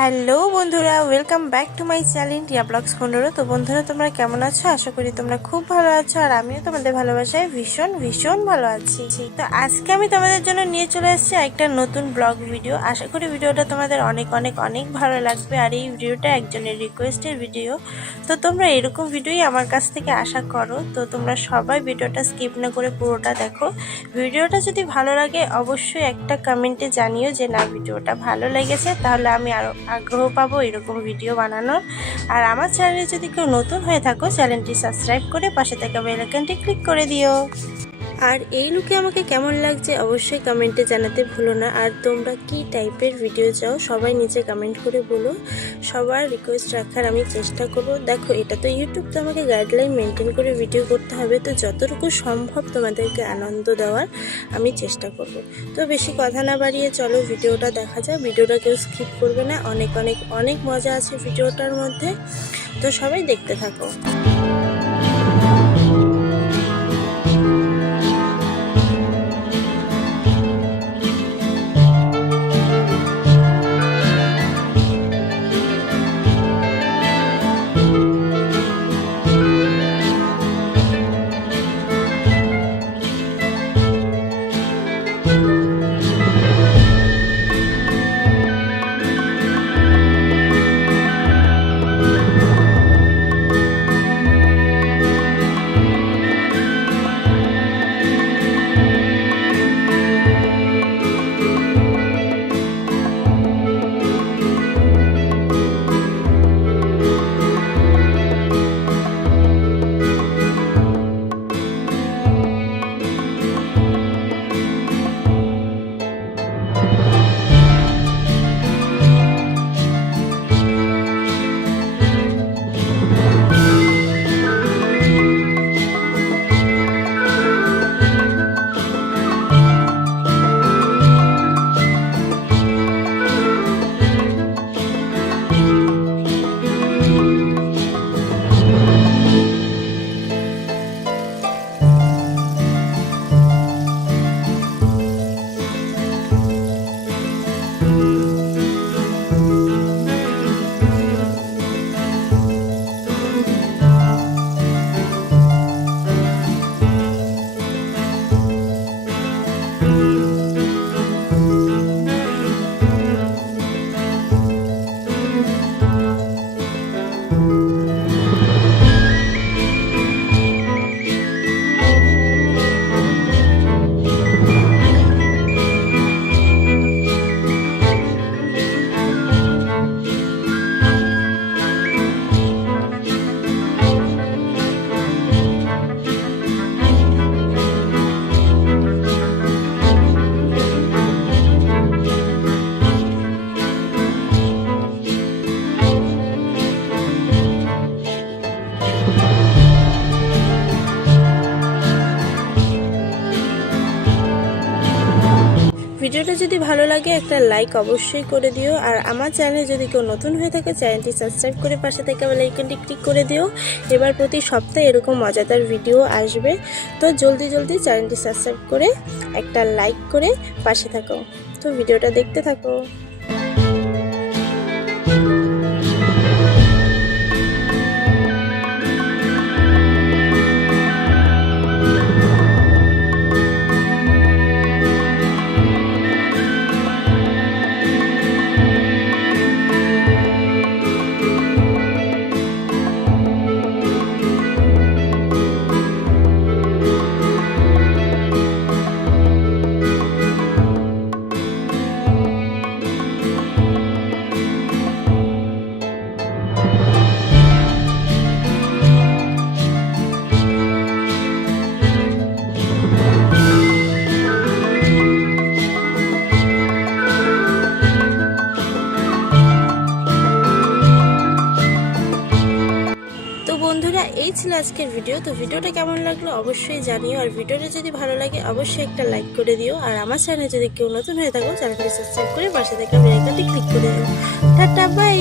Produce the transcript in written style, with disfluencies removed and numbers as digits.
Hello বন্ধুরা, welcome back to my channel টিয়া blogs 15। তো বন্ধুরা, তোমরা কেমন আছো? আশা করি তোমরা খুব ভালো আছো, আর আমিও তোমাদের ভালোবাসায় ভীষণ ভীষণ ভালো আছি। তো আজকে আমি তোমাদের জন্য নিয়ে চলে এসেছি একটা নতুন ব্লগ ভিডিও। আশা করি ভিডিওটা তোমাদের অনেক অনেক অনেক ভালো লাগবে। আর এই ভিডিওটা একজনের রিকোয়েস্টের ভিডিও, তো তোমরা এরকম ভিডিওই আমার কাছ থেকে আশা করো। তো তোমরা সবাই ভিডিওটা স্কিপ না করে পুরোটা দেখো। ভিডিওটা যদি ভালো লাগে অবশ্যই একটা কমেন্টে জানিও যে না, ভিডিওটা ভালো লেগেছে, তাহলে আমি আরও আগ্রহ পাবো এরকম ভিডিও বানানোর। আর আমার চ্যানেলে যদি কেউ নতুন হয়ে থাকো, চ্যানেলটি সাবস্ক্রাইব করে পাশে থাকা বেল আইকনটি ক্লিক করে দিও। আর এই লুকে আমাকে কেমন লাগছে অবশ্যই কমেন্টে জানাতে ভুলো না। আর তোমরা কি টাইপের ভিডিও চাও সবাই নিচে কমেন্ট করে বলো। সবার রিকোয়েস্ট রাখার আমি চেষ্টা করব। দেখো, এটা তো ইউটিউব, তো আমাকে গাইডলাইন মেনটেন করে ভিডিও করতে হবে। তো যতটুকু সম্ভব তোমাদেরকে আনন্দ দেওয়ার আমি চেষ্টা করব। তো বেশি কথা না বাড়িয়ে চলো ভিডিওটা দেখা যায়। ভিডিওটা কেউ স্কিপ করবে না, অনেক অনেক অনেক মজা আছে ভিডিওটার মধ্যে। তো সবাই দেখতে থাকো। ভিডিওটা যদি ভালো লাগে একটা লাইক অবশ্যই করে দিও। আর আমার চ্যানেলে যদি কেউ নতুন হয়ে থাকে, চ্যানেলটি সাবস্ক্রাইব করে পাশে থাকা বেল আইকনটি ক্লিক করে দিও। এবার প্রতি সপ্তাহে এরকম মজাদার ভিডিও আসবে। তো জলদি জলদি চ্যানেলটি সাবস্ক্রাইব করে একটা লাইক করে পাশে থাকো। তো ভিডিওটা দেখতে থাকো। বন্ধুরা, এই ছিল আজকের ভিডিও। তো ভিডিওটা কেমন লাগলো অবশ্যই জানিও। আর ভিডিওটা যদি ভালো লাগে অবশ্যই একটা লাইক করে দিও। আর আমার চ্যানেলে যদি কেউ নতুন হয়ে থাকো, চ্যানেলটি সাবস্ক্রাইব করে পাশে থাকা বেল আইকনটি ক্লিক করে দিও। Ta-ta, by.